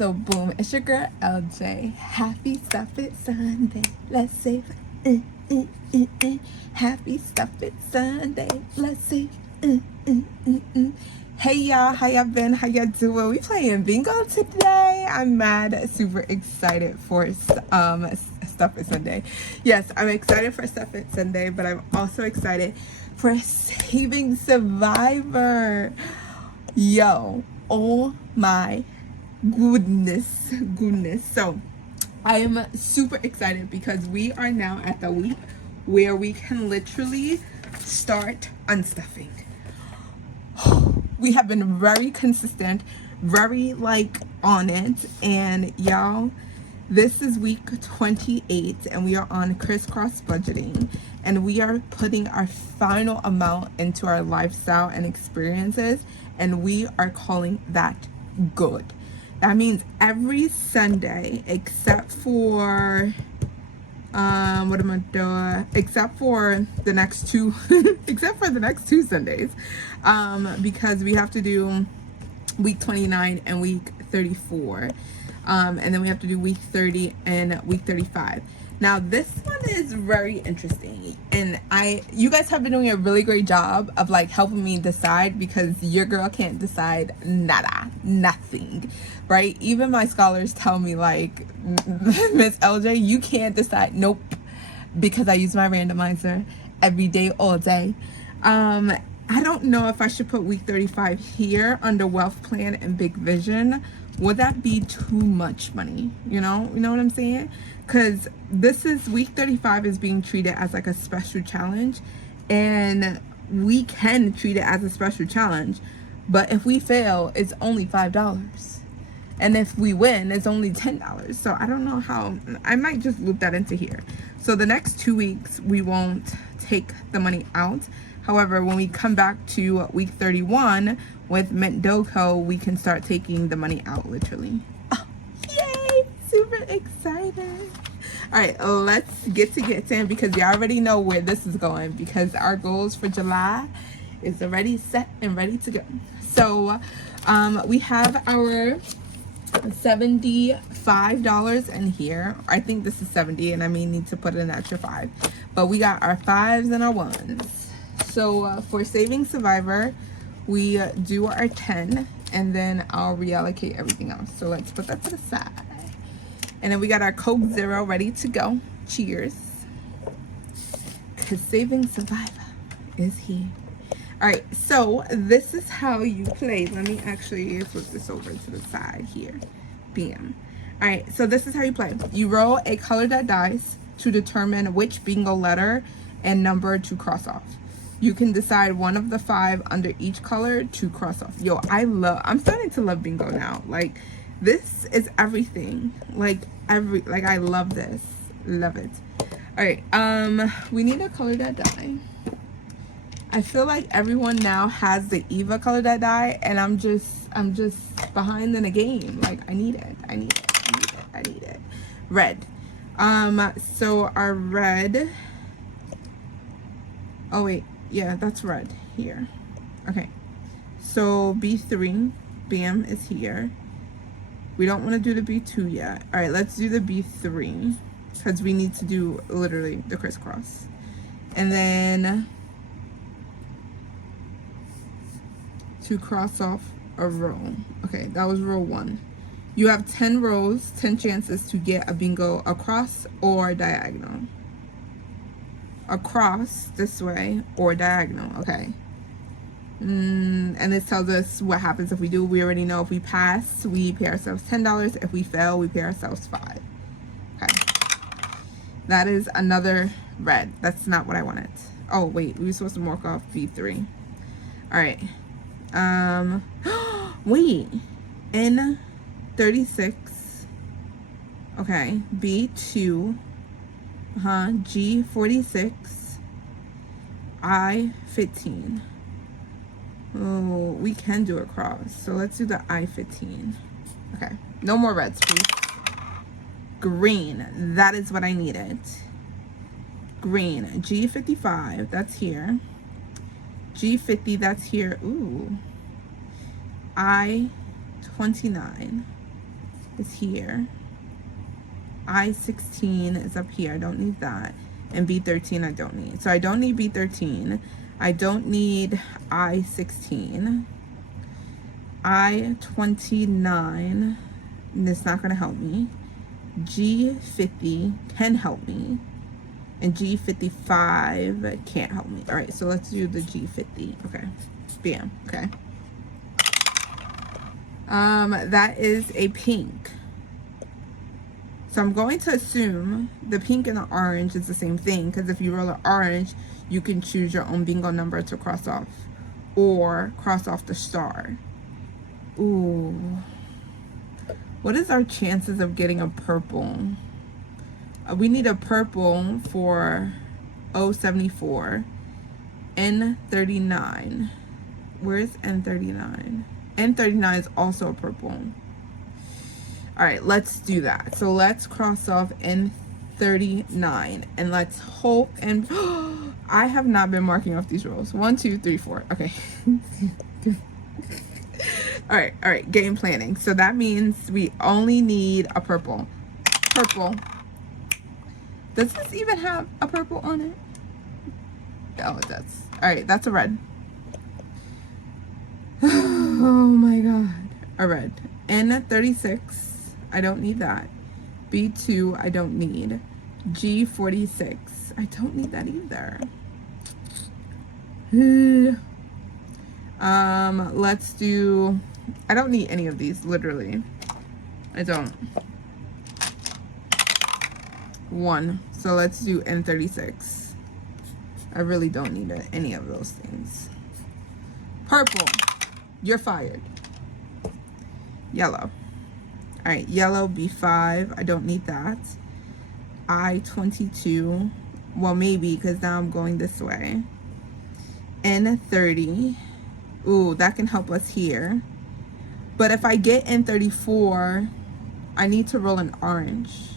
So boom, it's your girl LJ. Happy Stuff It Sunday. Let's save Happy Stuff It Sunday. Let's save Hey y'all, how y'all been? How y'all doing? We playing bingo today. I'm mad, super excited for Stuff It Sunday. Yes, I'm excited for Stuff It Sunday, but I'm also excited for Saving Survivor. Yo, oh my goodness. So I am super excited because we are now at the week where we can literally start unstuffing. We have been very consistent, very on it, and y'all, this is week 28 and we are on crisscross budgeting, and we are putting our final amount into our lifestyle and experiences, and we are calling that good. That means every Sunday except for except for the next two Sundays, because we have to do week 29 and week 34, and then we have to do week 30 and week 35. Now this one is very interesting, and you guys have been doing a really great job of helping me decide, because your girl can't decide nothing, right? Even my scholars tell me Miss LJ, you can't decide. Nope, because I use my randomizer every day, all day. I don't know if I should put week 35 here under wealth plan and big vision. Would that be too much money? You know what I'm saying? Because this is week 35 is being treated as a special challenge, and we can treat it as a special challenge, but if we fail, it's only $5, and if we win, it's only $10. So I don't know how. I might just loop that into here. So the next 2 weeks we won't take the money out. However, when we come back to week 31 with Mendoko, we can start taking the money out, literally. Oh, yay! Super excited. All right, let's get in, because you already know where this is going, because our goals for July is already set and ready to go. So we have our $75 in here. I think this is 70, and I may need to put an extra 5, but we got our 5s and our 1s. So for Saving Survivor, we do our 10, and then I'll reallocate everything else. So let's put that to the side. And then we got our Coke Zero ready to go. Cheers. Because Saving Survivor is here. All right, so this is how you play. Let me actually flip this over to the side here. Bam. All right, so this is how you play. You roll a colored dice to determine which bingo letter and number to cross off. You can decide one of the 5 under each color to cross off. Yo, I'm starting to love bingo now. This is everything. I love this. Love it. All right, we need to color that die. I feel like everyone now has the Eva color that die, and I'm just behind in the game. I need it. I need it. Red. So our red. Oh wait, yeah, that's red here. Okay, so B3, bam, is here. We don't want to do the B2 yet. All right, let's do the B3, because we need to do literally the crisscross. And then to cross off a row. Okay, that was row 1. You have 10 rows, 10 chances to get a bingo across or diagonal. Across this way or diagonal. Okay. And this tells us what happens if we do. We already know if we pass, we pay ourselves $10. If we fail, we pay ourselves 5. Okay. That is another red. That's not what I wanted. Oh wait, we were supposed to mark off B3. All right. Wait. N36. Okay. B2. G46. I15. Oh, we can do a cross. So let's do the I15. Okay. No more reds, please. Green. That is what I needed. Green. G55. That's here. G50. That's here. Ooh. I29. is here. I-16 is up here. I don't need that. And B-13 I don't need. So I don't need B-13. I don't need I-16. I-29, it's not going to help me. G-50 can help me. And G-55 can't help me. All right, so let's do the G-50. Okay, bam, okay. That is a pink. So I'm going to assume the pink and the orange is the same thing, because if you roll an orange, you can choose your own bingo number to cross off, or cross off the star. Ooh. What is our chances of getting a purple? We need a purple for 074. N39. Where's N39? N39 is also a purple. All right, let's do that. So let's cross off N39 and let's hope. And I have not been marking off these rolls. 1, 2, 3, 4. Okay. All right, game planning. So that means we only need a purple. Purple. Does this even have a purple on it? Oh, it does. All right, that's a red. Oh my God. A red. N36, I don't need that. B2, I don't need. G46, I don't need that either. Let's do, I don't need any of these, literally. I don't. 1. So let's do N36. I really don't need any of those things. Purple. You're fired. Yellow. All right, yellow, B5. I don't need that. I-22. Well, maybe, because now I'm going this way. N30. Ooh, that can help us here. But if I get N34, I need to roll an orange.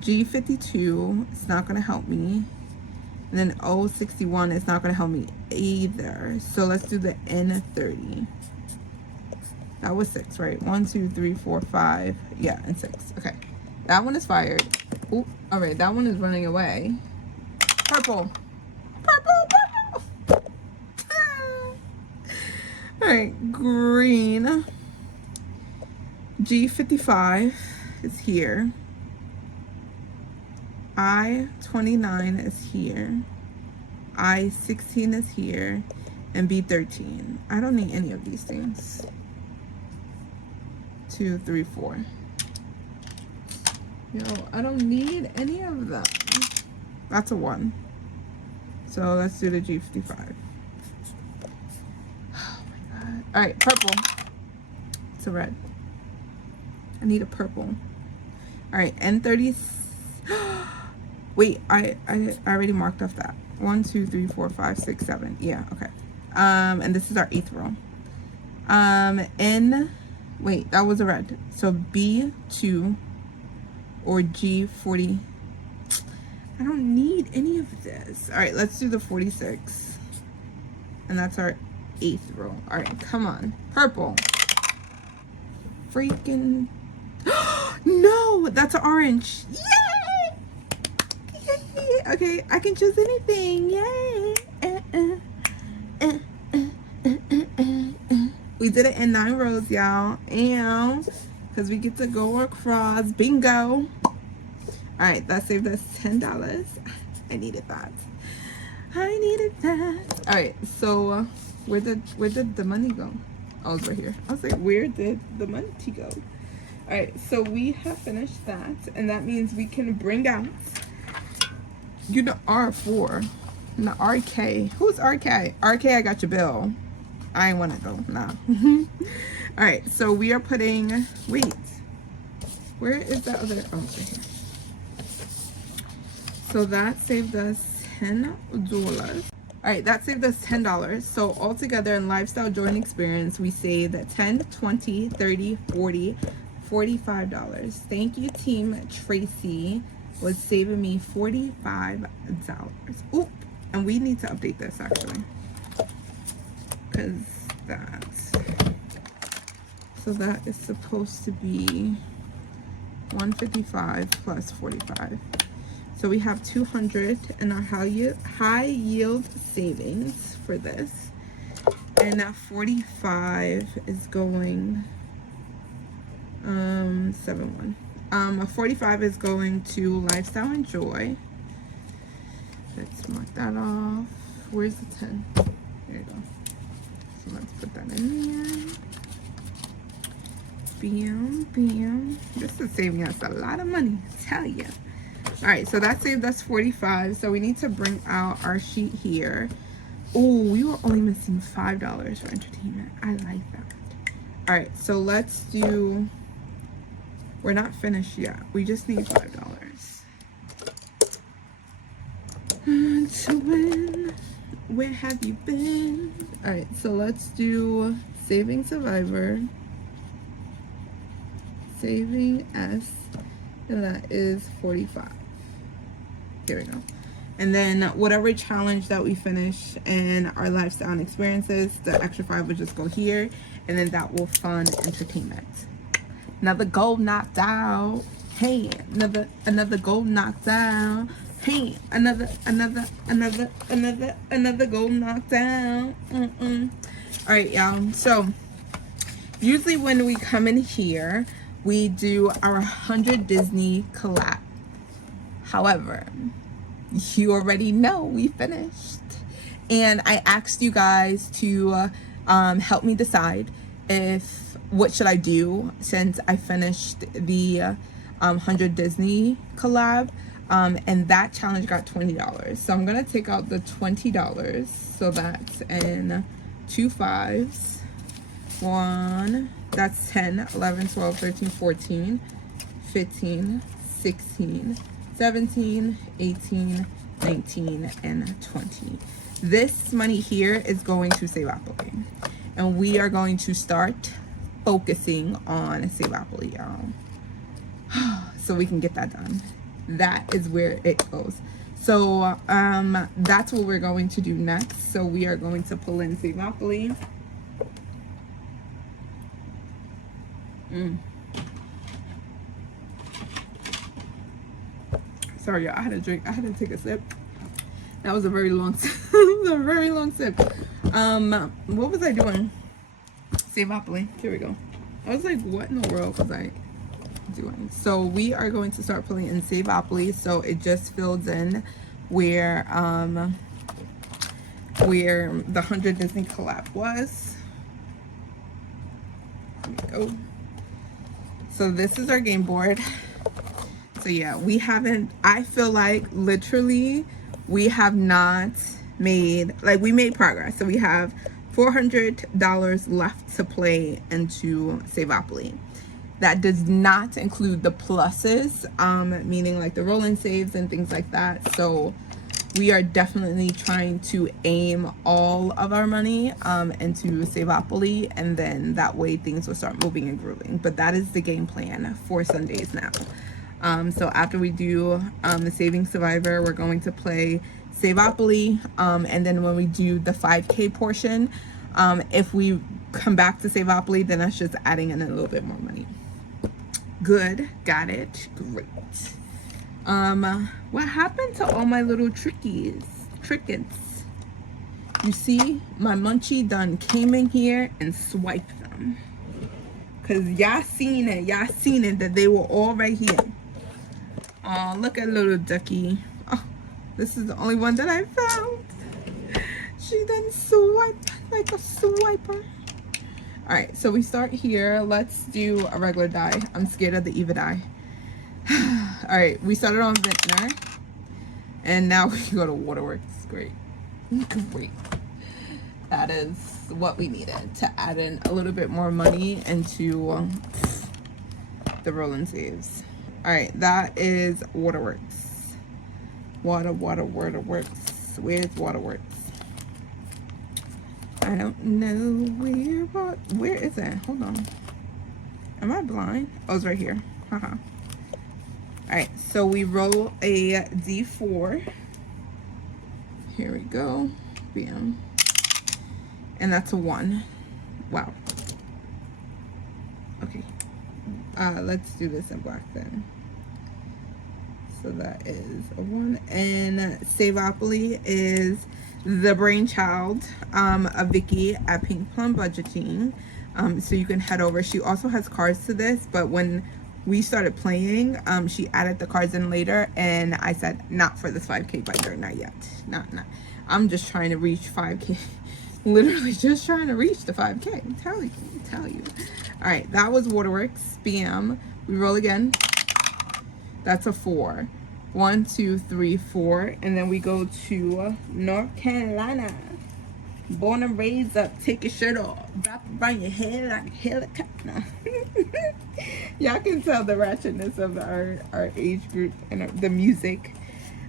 G52, it's not going to help me. And then O61 is not going to help me either. So let's do the N30. That was 6, right? 1, 2, 3, 4, 5. Yeah, and 6. Okay. That one is fired. Ooh, all right. That one is running away. Purple. Purple, purple. All right. Green. G55 is here. I-29 is here. I-16 is here. And B-13. I don't need any of these things. 2, 3, 4. Yo, I don't need any of them. That's a 1. So let's do the G55. Oh my God. All right, purple. It's a red. I need a purple. All right, N30. Wait, I already marked off that. 1, 2, 3, 4, 5, 6, 7. Yeah, okay. And this is our 8th row. Wait, that was a red. So B2 or G40. I don't need any of this. All right, let's do the 46. And that's our 8th row. All right, come on. Purple. Freaking. No, that's an orange. Yay! Yay! Okay, I can choose anything. Yay! We did it in 9 rows, y'all. And because we get to go across. Bingo. All right, that saved us $10. I needed that. I needed that. All right, so where did the money go? Oh, it's right here. I was like, where did the money go? All right, so we have finished that, and that means we can bring out, you know, R4 and the RK. Who's RK? RK, I got your bill. I ain't want to go. Nah. All right, so we are putting. Wait, where is that other? Oh, it's right here. So that saved us $10. All right, that saved us $10. So altogether in Lifestyle Jordan Experience, we saved $10, $20, $30, $40, $45. Thank you, Team Tracy, was saving me $45. Oop, and we need to update this actually, because that. So that is supposed to be 155 plus 45. So we have 200 in our high yield savings for this. And that 45 is going 71. 45 is going to Lifestyle and Joy. Let's mark that off. Where's the 10? There you go. So let's put that in there. Bam, bam. This is saving us a lot of money, I tell you. All right, so that saved us 45. So we need to bring out our sheet here. Oh, we were only missing $5 for entertainment. I like that. All right, so let's do, we're not finished yet. We just need $5. To win, where have you been? All right, so let's do Saving Survivor. Saving S, and that is 45. Here we go. And then whatever challenge that we finish in our lifestyle and experiences, the extra 5 will just go here, and then that will fund entertainment. Another goal knocked out. Hey, another goal knocked out. Hey, another goal knocked out. All right, y'all. So usually when we come in here, we do our 100 Disney collab. However, you already know we finished. And I asked you guys to help me decide what should I do since I finished the 100 Disney collab. And that challenge got $20. So I'm going to take out the $20. So that's in 2 5s. 1, that's 10, 11, 12, 13, 14, 15, 16, 17, 18, 19, and 20. This money here is going to Saveopoly. And we are going to start focusing on Saveopoly, y'all. So we can get that done. That is where it goes. So that's what we're going to do next. So we are going to pull in Saveopoly. Sorry, y'all. I had to drink. I had to take a sip. That was a very long sip. It was a very long sip. What was I doing? Saveopoly. Here we go. I was like, what in the world was I doing? So we are going to start pulling in Saveopoly. So it just fills in where the 100 Disney collab was. Here we go. So this is our game board. So yeah, we haven't, I feel like literally we have not made, like we made progress. So we have $400 left to play into Saveopoly. That does not include the pluses, meaning like the roll-in saves and things like that. So we are definitely trying to aim all of our money into Saveopoly, and then that way things will start moving and grooving. But that is the game plan for Sundays now. So after we do the Saving Survivor, we're going to play Saveopoly, and then when we do the 5K portion, if we come back to Saveopoly, then that's just adding in a little bit more money. Good, got it, great. What happened to all my little trickins? You see, my munchie done came in here and swiped them. Cause y'all seen it that they were all right here. Oh, look at little ducky. Oh, this is the only one that I found. She done swiped like a swiper. All right, so we start here. Let's do a regular die. I'm scared of the Eva die. All right, we started on Vintner, and now we go to Waterworks. Great. That is what we needed to add in a little bit more money into the roll-in saves. All right, that is Waterworks. Waterworks. Where's Waterworks? I don't know where is it? Hold on. Am I blind? Oh, it's right here. Haha. All right, so we roll a D4. Here we go. Bam. And that's a 1. Wow. Okay. let's do this in black then. So that is a 1. And Saveopoly is the brainchild of Vicky at Pink Plum Budgeting. So you can head over. She also has cards to this, but when we started playing, she added the cards in later, and I said, not for this 5K binder, not yet. Not. I'm just trying to reach 5K. Literally just trying to reach the 5K. I'm telling you. All right, that was Waterworks. Bam. We roll again. That's a 4. 1, 2, 3, 4. And then we go to North Carolina. Born and raised up. Take your shirt off. Wrap around your head like a helicopter. Y'all can tell the ratchetness of our age group and the music.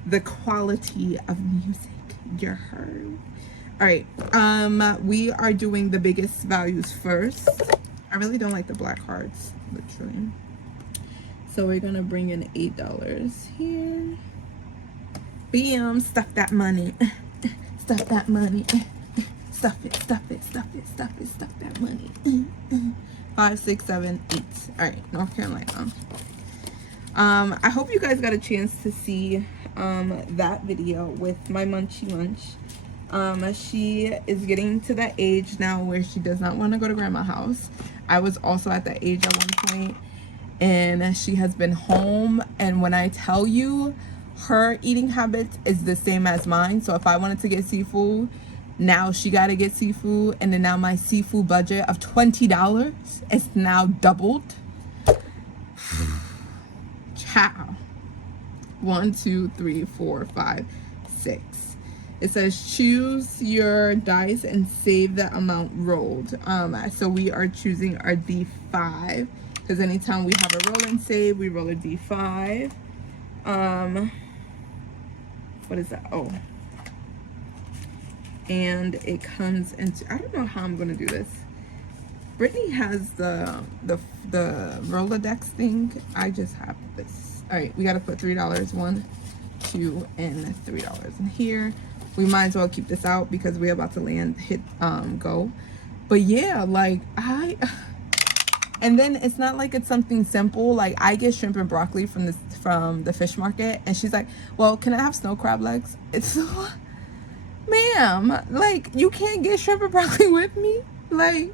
The quality of music. You heard. All right. We are doing the biggest values first. I really don't like the black cards, literally. So we're gonna bring in $8 here. Bam, stuff that money. Stuff that money. Stuff it, stuff that money. 5, 6, 7, 8. All right, North Carolina. I hope you guys got a chance to see that video with my Munchie Munch. She is getting to that age now where she does not want to go to grandma's house. I was also at that age at one point, and she has been home. And when I tell you, her eating habits is the same as mine. So if I wanted to get seafood, now she got to get seafood. And then now my seafood budget of $20 is now doubled. Ciao. 1, 2, 3, 4, 5, 6. It says choose your dice and save the amount rolled. So we are choosing our D5, because anytime we have a roll and save, we roll a D5. What is that? Oh. And it comes into, I don't know how I'm gonna do this. Brittany has the Rolodex thing. I just have this. All right, we gotta put $3, 1, 2, and $3 in here. We might as well keep this out because we're about to hit go. But yeah, like and then it's not like it's something simple. Like I get shrimp and broccoli from the fish market, and she's like, well, can I have snow crab legs? It's ma'am, like you can't get shrimp and broccoli with me, like.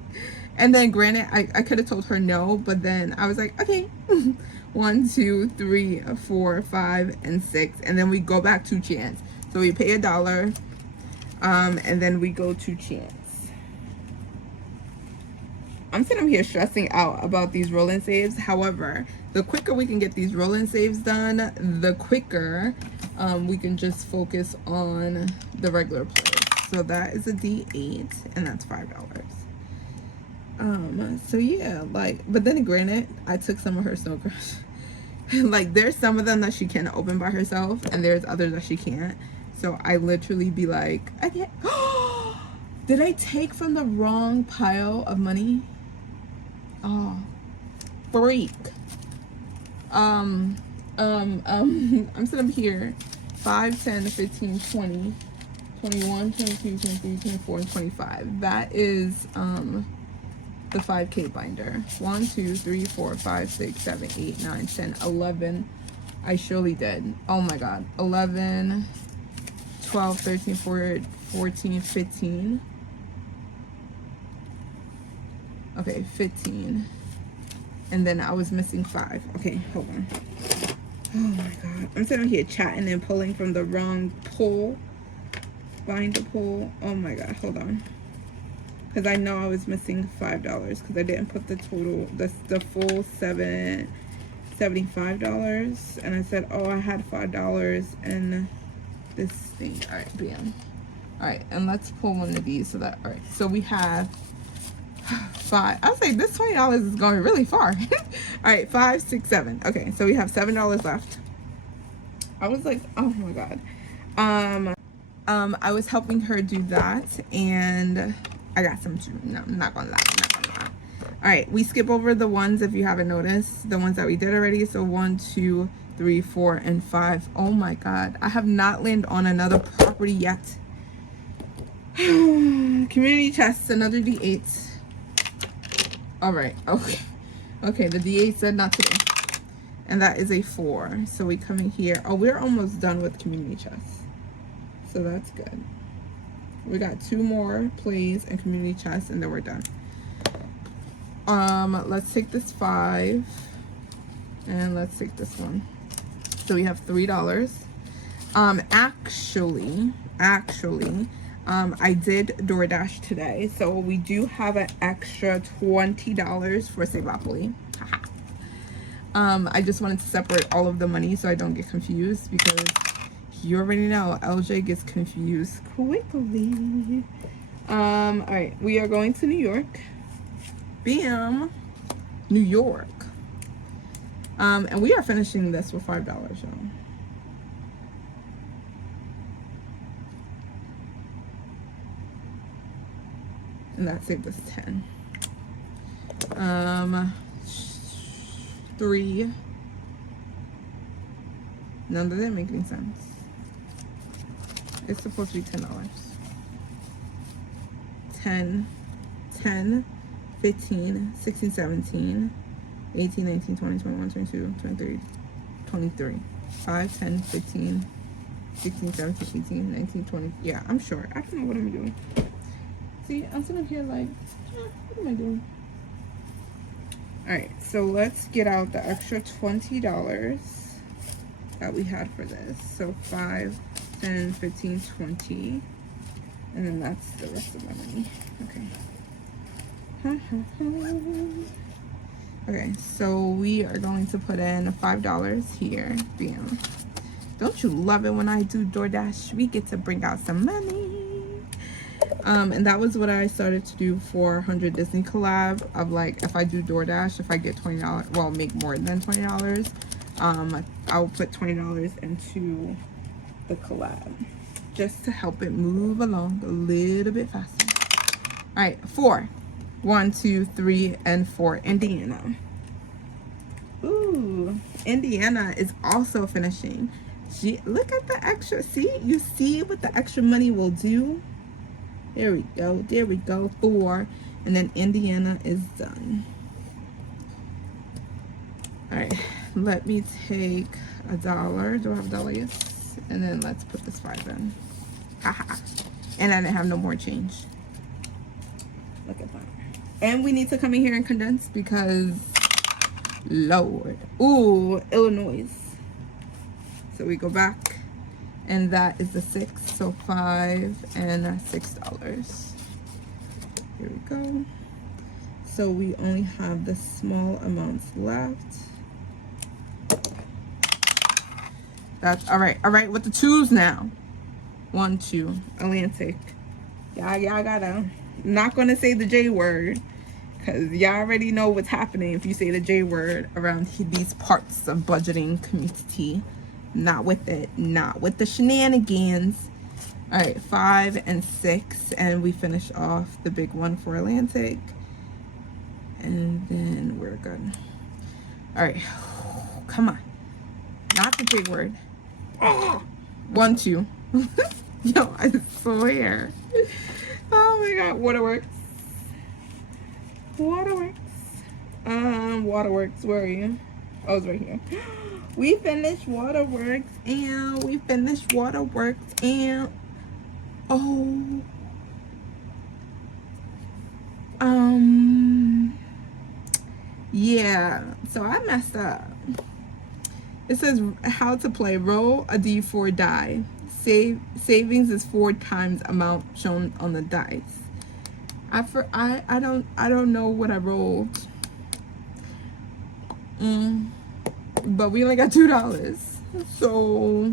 And then granted, I could have told her no, but then I was like, okay. 1, 2, 3, 4, 5, and 6, and then we go back to chance. So we pay $1, and then we go to chance. I'm sitting here stressing out about these roll-in saves. However, the quicker we can get these roll-in saves done, the quicker we can just focus on the regular plays. So that is a D8, and that's $5. So yeah, like, but then granted, I took some of her snow crush. Like there's some of them that she can open by herself, and there's others that she can't. So I literally be like, I can't. Did I take from the wrong pile of money? Oh, freak. I'm sitting here. 5, 10, 15, 20, 21, 22, 23, 24, and 25. That is the 5K binder. 1, 2, 3, 4, 5, 6, 7, 8, 9, 10, 11. I surely did. Oh my god. 11, 12, 13, 14, 15. Okay, 15. And then I was missing 5. Okay, hold on. Oh my god. I'm sitting here chatting and pulling from the wrong pull. Binder pull. Oh my god, hold on. Because I know I was missing $5 because I didn't put the total, the full $75. And I said, oh, I had $5 and this thing. All right, bam. All right, and let's pull one of these so that, all right. So we have 5. I was like, this $20 is going really far. All right, 5, 6, 7. Okay, so we have $7 left. I was like, oh my god. I was helping her do that, and I got some too. No, I'm not gonna lie. All right, we skip over the ones if you haven't noticed, the ones that we did already. So 1, 2, 3, 4, and 5. Oh my god, I have not landed on another property yet. Community chests, another D8. All right, okay. Okay, the DA said not today. And that is a 4. So we come in here. Oh, we're almost done with community chess. So that's good. We got 2 more plays and community chess, and then we're done. Let's take this 5. And let's take this one. So we have $3. Actually, I did DoorDash today, so we do have an extra $20 for Saveopoly. I just wanted to separate all of the money so I don't get confused, because you already know LJ gets confused quickly. All right, we are going to New York. Bam, New York. And we are finishing this with $5, y'all. And that saved us 10. 3. None of that make any sense. It's supposed to be $10. 10, 15, 16, 17, 18, 19, 20, 21, 22, 23, 23. 5, 10, 15, 16, 17, 18, 19, 20. Yeah, I'm short. I don't know what I'm doing. See, I'm sitting here like, what am I doing? Alright, so let's get out the extra $20 that we had for this. So 5, 10, 15, 20. And then that's the rest of my money. Okay. Okay, so we are going to put in $5 here. Bam. Don't you love it when I do DoorDash? We get to bring out some money. And that was what I started to do for 100 Disney collab, of like, if I do DoorDash, if I get $20, well, make more than $20, I'll put $20 into the collab just to help it move along a little bit faster. All right, 4. 1, 2, 3, and 4. Indiana. Ooh, Indiana is also finishing. Look at the extra. See, you see what the extra money will do. There we go. There we go. 4. And then Indiana is done. All right. Let me take $1. Do I have $1? Yes. And then let's put this 5 in. Haha. And I didn't have no more change. Look at that. And we need to come in here and condense because, Lord. Ooh, Illinois. So we go back. And that is the 6, so 5 and $6. Here we go. So we only have the small amounts left. That's all right. All right, with the 2s now. 1, 2, Atlantic. Y'all gotta. Not gonna say the J word, because y'all already know what's happening if you say the J word around these parts of budgeting community. Not with it, not with the shenanigans. All right, 5 and 6, and we finish off the big one for Atlantic, and then we're good. All right, come on, not the J word. 1, 2. Yo, I swear. Oh my God, Waterworks. Waterworks. Waterworks, where are you? Oh, it's right here. We finished Waterworks, and we finished Waterworks, and oh, yeah, so I messed up. It says how to play. Roll a d4 die. Savings is 4 times amount shown on the dice. I don't know what I rolled. But we only got $2. So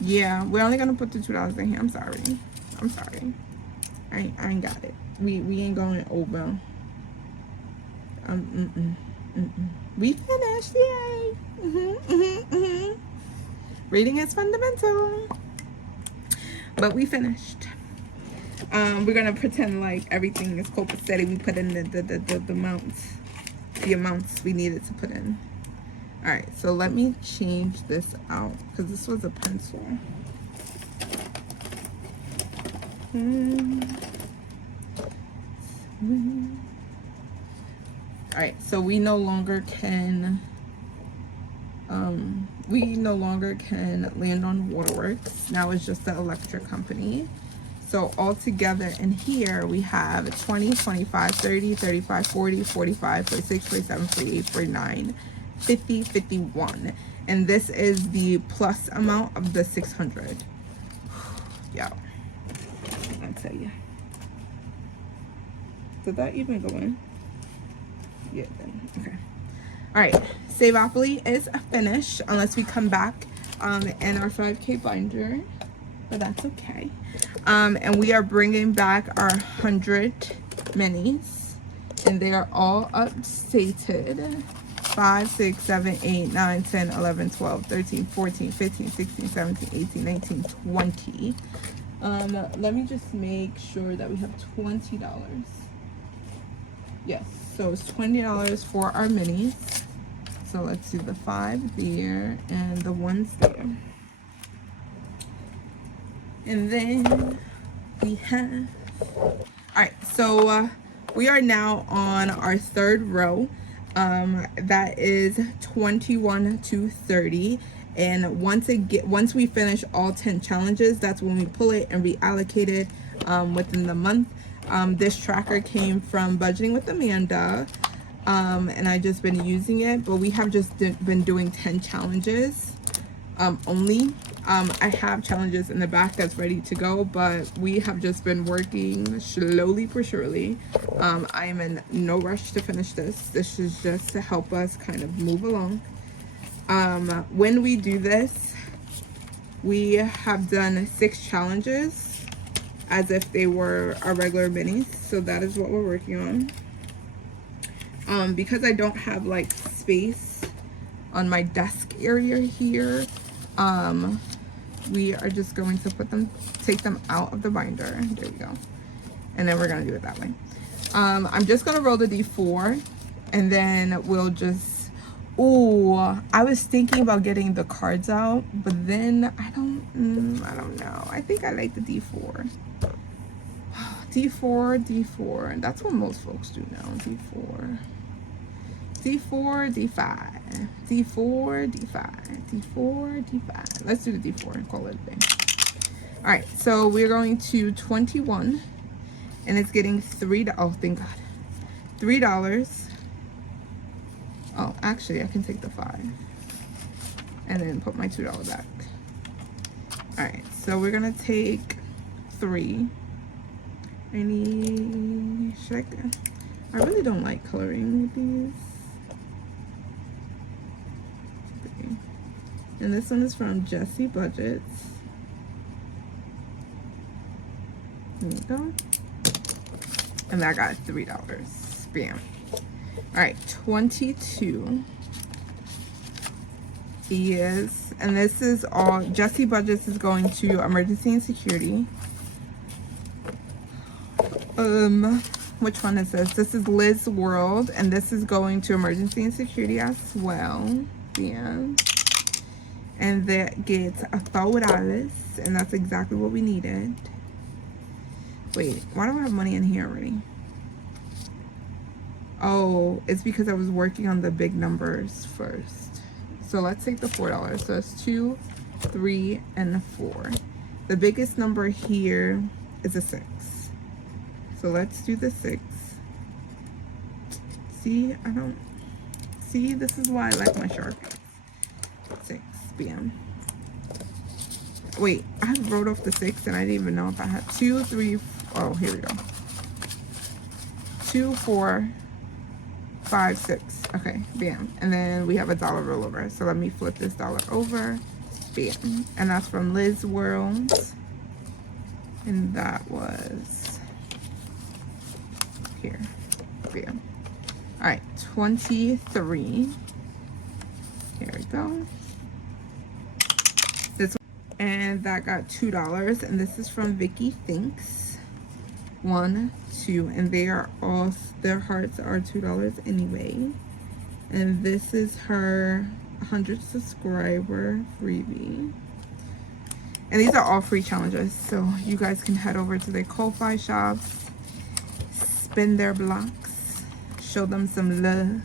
yeah, we're only gonna put the $2 in here. I'm sorry. I ain't got it. We ain't going over. We finished, yay! Reading is fundamental. But we finished. We're gonna pretend like everything is copacetic. We put in the amounts we needed to put in. All right, so let me change this out because this was a pencil. All right, so we no longer can land on waterworks. Now it's just the electric company. So all together in here we have 20, 25, 30, 35, 40, 45, 46, 47, 48, 49, 50, 51. And this is the plus amount of the 600. Yeah, I'll tell you. Did that even go in? Yeah, then, okay. All right, Saveopoly is finished unless we come back in our 5K binder, but that's okay. And we are bringing back our 100 minis, and they are all updated. 5, 6, 7, 8, 9, 10, 11, 12, 13, 14, 15, 16, 17, 18, 19, 20. Let me just make sure that we have $20. Yes, so it's $20 for our minis. So let's do the 5 there and the 1s there. And then we have, all right, so we are now on our 3rd row. That is 21 to 30. And once we finish all 10 challenges, that's when we pull it and reallocate it within the month. This tracker came from Budgeting with Amanda, and I just been using it, but we have just been doing 10 challenges only. I have challenges in the back that's ready to go, but we have just been working slowly but surely. I am in no rush to finish this. This is just to help us kind of move along. When we do this, we have done 6 challenges as if they were our regular minis. So that is what we're working on. Because I don't have like space on my desk area here, we are just going to take them out of the binder. There we go. And then we're gonna do it that way. I'm just gonna roll the D4, and then we'll just, I was thinking about getting the cards out, but then I don't know. I think I like the D4. D4, and that's what most folks do now. D4, D5, D4, D5. Let's do the D4 and call it a day. All right, so we're going to 21, and it's getting $3. Oh, thank God, $3. Oh, actually, I can take the 5 and then put my $2 back. All right, so we're gonna take 3. I really don't like coloring with these. And this one is from Jessie Budgets. There you go. And that got $3. Bam. All right, 22 is, and this is all, Jessie Budgets is going to Emergency and Security. Which one is this? This is Liz World, and this is going to Emergency and Security as well. Yeah. And that gets $4, and that's exactly what we needed. Wait, why do I have money in here already? Oh, it's because I was working on the big numbers first. So let's take the $4. So it's 2, 3, and 4. The biggest number here is a 6. So let's do the 6. See, this is why I like my Sharpies. 6, bam. Wait, I wrote off the 6 and I didn't even know if I had 2, 3, oh, here we go. 2, 4, 5, 6. Okay, bam. And then we have $1 rollover. So let me flip this $1 over. Bam. And that's from Liz World. And that was here. Bam. All right, 23. Here we go. This one, and that got $2. And this is from Vicky Thinks. 1, 2, and they are all, their hearts are $2 anyway. And this is her 100 subscriber freebie. And these are all free challenges, so you guys can head over to their Ko-Fi shops, spin their blocks, show them some love,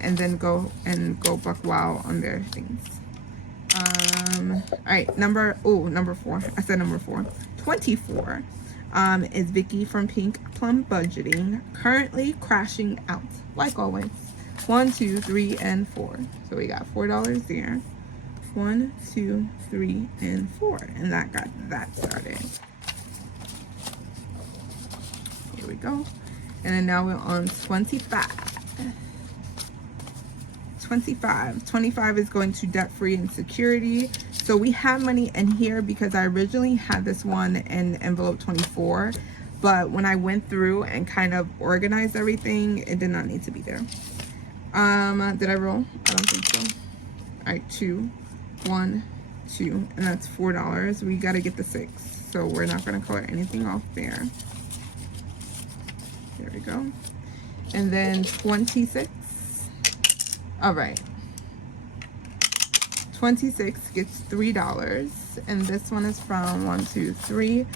and then go buck wow on their things. All right, number 4. I said number 4. 24 is Vicky from Pink Plum Budgeting, currently crashing out like always. 1, 2, 3, and 4. So we got $4 there. 1, 2, 3, and 4, and that got that started. Here we go. And then now we're on 25. 25 is going to debt free and security. So we have money in here because I originally had this one in envelope 24, but when I went through and kind of organized everything, it did not need to be there. Did I roll? I don't think so. All right, 2, 1, 2, and that's $4. We got to get the 6, so we're not going to color anything off there. There we go. And then 26. All right, 26 gets $3, and this one is from 1, 2, 3,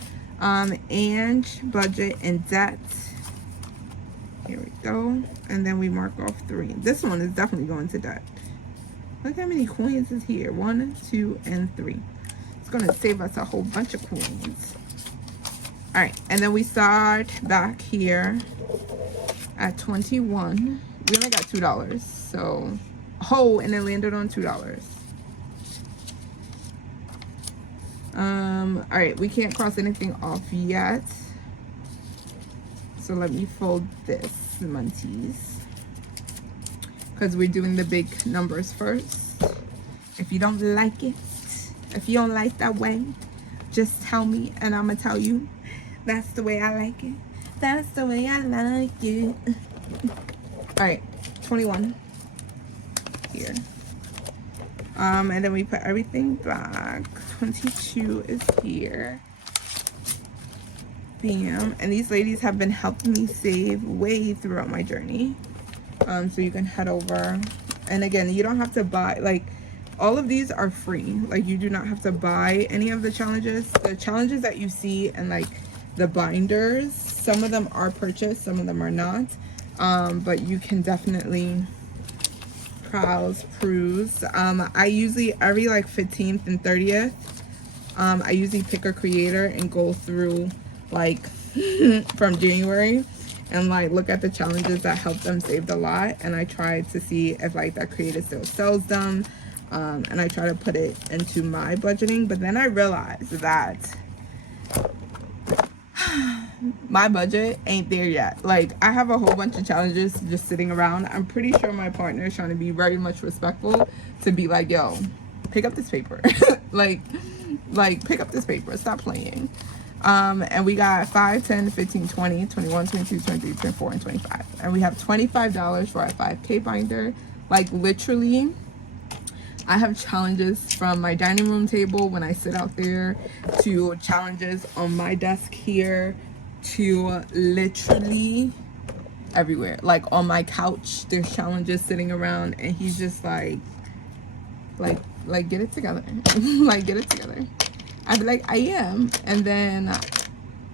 and budget and debt. Here we go, and then we mark off 3. This one is definitely going to debt. Look how many coins is here. 1, 2, and 3. It's going to save us a whole bunch of coins. All right, and then we start back here at 21. We only got $2, so and it landed on $2. All right, we can't cross anything off yet, so let me fold this, Munties, because we're doing the big numbers first. If you don't like it, if you don't like that way, just tell me and I'm gonna tell you that's the way I like it. That's the way I like it. All right, 21 here, and then we put everything back. 22 is here. Bam. And these ladies have been helping me save way throughout my journey, so you can head over. And again, you don't have to buy, like, all of these are free. Like, you do not have to buy any of the challenges that you see, and like the binders, some of them are purchased, some of them are not. But you can definitely peruse. I usually, every like 15th and 30th, I usually pick a creator and go through like from January and like look at the challenges that help them save a lot, and I try to see if like that creator still sells them, and I try to put it into my budgeting. But then I realized that my budget ain't there yet. Like, I have a whole bunch of challenges just sitting around. I'm pretty sure my partner is trying to be very much respectful to be like, yo, pick up this paper. like pick up this paper, stop playing. And we got 5, 10, 15, 20, 21, 22, 23, 24, and 25, and we have $25 for our 5K binder. Like, literally, I have challenges from my dining room table when I sit out there, to challenges on my desk here, to literally everywhere. Like, on my couch, there's challenges sitting around, and he's just like get it together. Like, get it together. I'd be like, I am, and then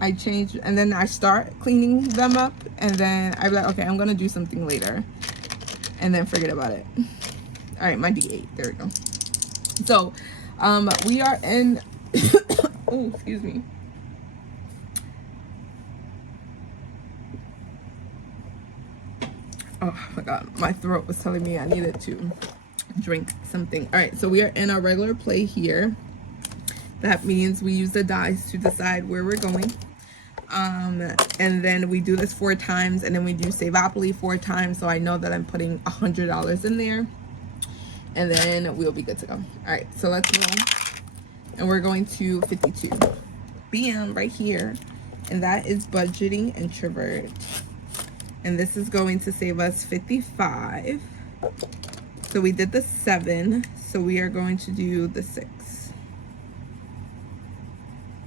I change, and then I start cleaning them up, and then I'd be like, okay, I'm gonna do something later, and then forget about it. All right, my D8, there we go. So we are in oh, excuse me. Oh my god, my throat was telling me I needed to drink something. All right, so we are in our regular play here. That means we use the dice to decide where we're going. And then we do this 4 times, and then we do Saveopoly 4 times, so I know that I'm putting $100 in there, and then we'll be good to go. All right, so let's roll, and we're going to 52. Bam, right here, and that is budgeting introvert, and this is going to save us 55. So we did the 7, so we are going to do the 6.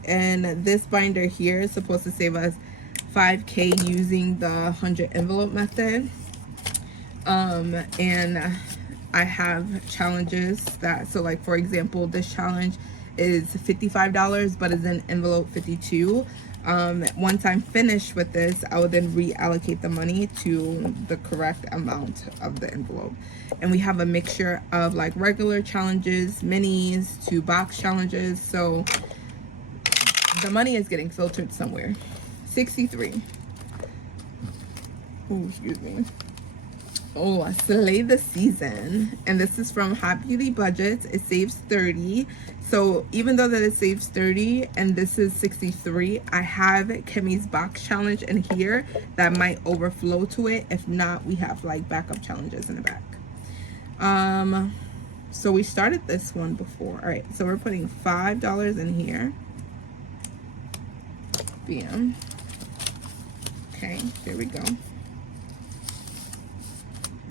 And this binder here is supposed to save us 5K using the 100 envelope method. And I have challenges that, so like, for example, this challenge is $55, but is in envelope 52. Once I'm finished with this, I will then reallocate the money to the correct amount of the envelope. And we have a mixture of like regular challenges, minis, to box challenges. So the money is getting filtered somewhere. 63. Oh, excuse me. Oh, I slay the season. And this is from Hot Beauty Budgets. It saves 30. So even though that it saves 30 and this is 63, I have Kimmy's box challenge in here that might overflow to it. If not, we have like backup challenges in the back. So we started this one before. All right, so we're putting $5 in here. Bam. Okay, there we go.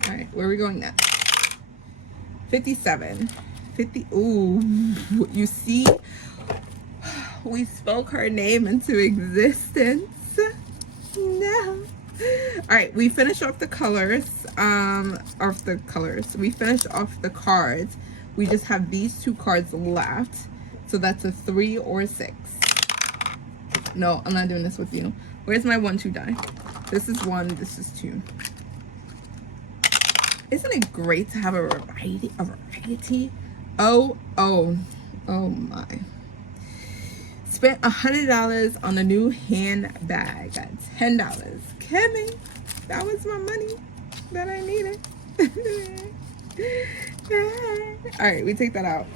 All right, where are we going next? 57. 50. Ooh, you see, we spoke her name into existence. No. All right, we finished off the colors. We finished off the cards. We just have these 2 cards left. So that's a 3 or 6. No, I'm not doing this with you. Where's my 1, 2 die? This is 1, this is 2. Isn't it great to have a variety? Oh my. Spent $100 on a new handbag. Got $10. Kimmy, that was my money that I needed. All right, we take that out.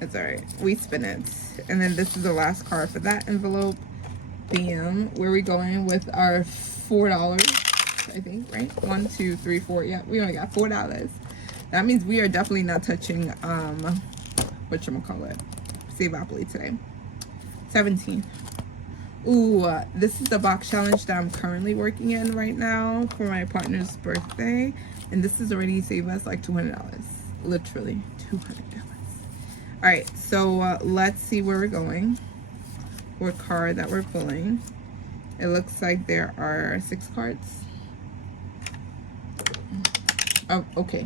That's all right. We spin it. And then this is the last card for that envelope. Bam. Where are we going with our $4? I think, right? 1, 2, 3, 4. Yeah, we only got $4. That means we are definitely not touching whatchamacallit, Saveopoly today. 17. Ooh, this is the box challenge that I'm currently working in right now for my partner's birthday, and this has already saved us like $200. Literally $200. All right, so let's see where we're going, what card that we're pulling. It looks like there are 6 cards. Oh, okay.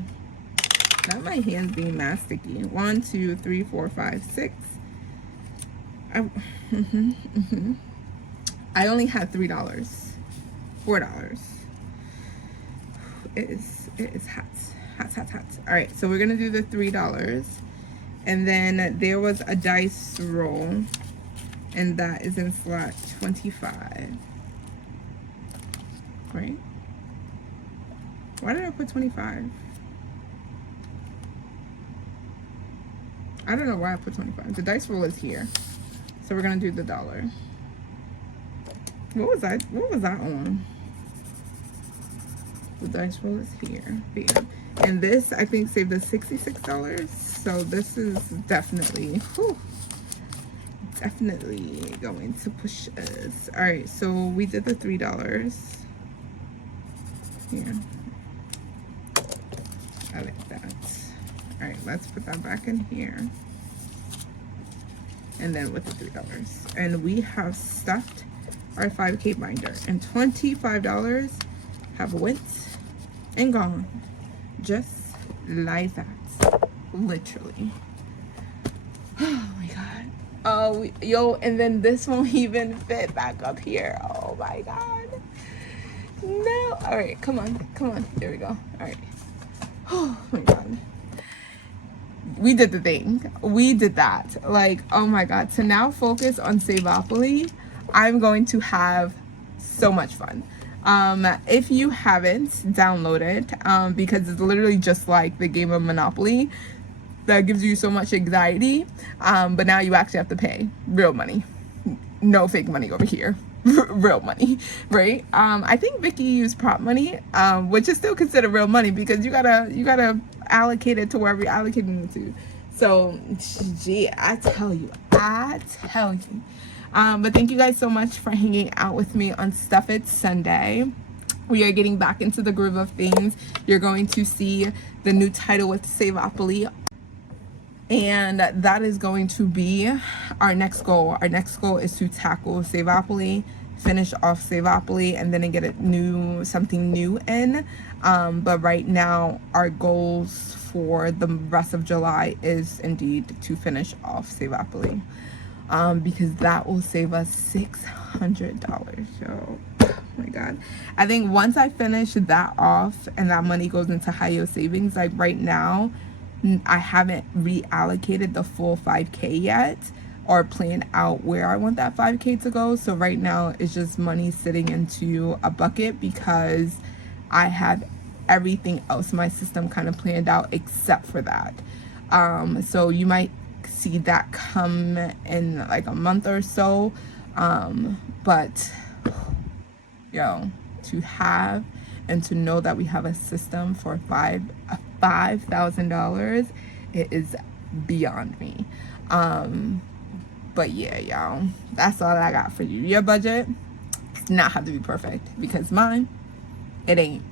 Not my hands being mad sticky. 1, 2, 3, 4, 5, 6. I only had $3. $4. It is hot. All right, so we're gonna do the $3, and then there was a dice roll, and that is in slot 25. Right? Why did I put 25? I don't know why I put 25. The dice roll is here. So we're gonna do the $1. What was that on? The dice roll is here. Bam. And this, I think, saved us $66. So this is definitely, definitely going to push us. All right, so we did the $3. Yeah. I like that. All right, let's put that back in here. And then with the $3. And we have stuffed our 5K binder. And $25 have went and gone. Just like that. Literally. Oh my God. Oh, yo, and then this won't even fit back up here. Oh my God. No. All right, come on. There we go. All right. Oh my God. We did the thing. We did that. Like, oh my God. To now focus on Saveopoly, I'm going to have so much fun. If you haven't downloaded, because it's literally just like the game of Monopoly that gives you so much anxiety, but now you actually have to pay real money. No fake money over here. Real money, right? I think Vicky used prop money, which is still considered real money because you gotta allocate it to wherever you're allocating it to. So, gee, I tell you. But thank you guys so much for hanging out with me on Stuff It Sunday. We are getting back into the groove of things. You're going to see the new title with Saveopoly, and that is going to be our next goal. Our next goal is to tackle Saveopoly, finish off Saveopoly, and then get something new in. But right now, our goals for the rest of July is indeed to finish off Saveopoly. because that will save us $600. So oh my god, I think once I finish that off and that money goes into high yield savings, like right now I haven't reallocated the full 5K yet or planned out where I want that 5K to go. So right now it's just money sitting into a bucket because I have everything else in my system kind of planned out except for that. So you might see that come in like a month or so. But yo, to have and to know that we have a system for $5,000, it is beyond me. But yeah, y'all, that's all I got for you. Your budget does not have to be perfect because mine, it ain't.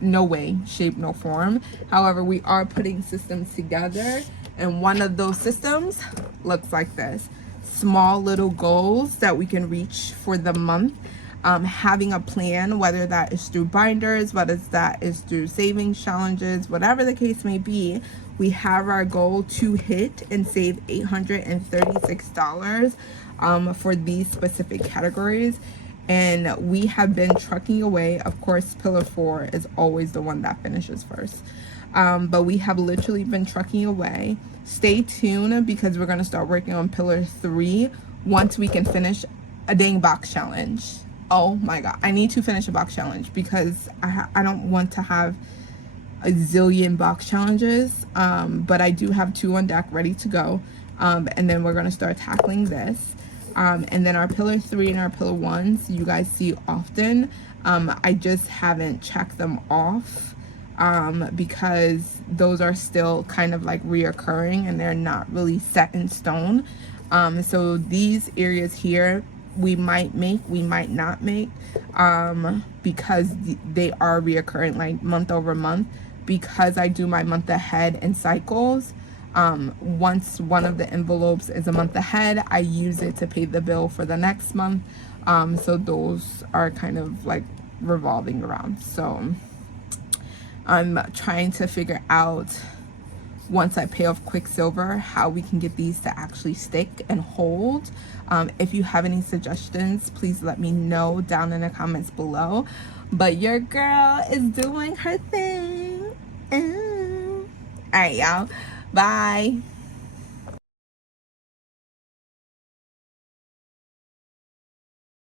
No way, shape, no form. However, we are putting systems together, and one of those systems looks like this. Small little goals that we can reach for the month. Having a plan, whether that is through binders, whether that is through savings challenges, whatever the case may be, we have our goal to hit and save $836 for these specific categories. And we have been trucking away. Of course, pillar 4 is always the one that finishes first. But we have literally been trucking away. Stay tuned because we're going to start working on pillar 3 once we can finish a dang box challenge. Oh my god, I need to finish a box challenge because I don't want to have a zillion box challenges, but I do have 2 on deck ready to go, and then we're going to start tackling this, and then our pillar 3 and our pillar 1s you guys see often. I just haven't checked them off because those are still kind of like reoccurring and they're not really set in stone. So these areas here we might make, we might not make, because they are reoccurring like month over month, because I do my month ahead in cycles. Once one of the envelopes is a month ahead, I use it to pay the bill for the next month. So those are kind of like revolving around. So I'm trying to figure out, once I pay off Quicksilver, how we can get these to actually stick and hold. If you have any suggestions, please let me know down in the comments below. But your girl is doing her thing. All right, y'all. Bye.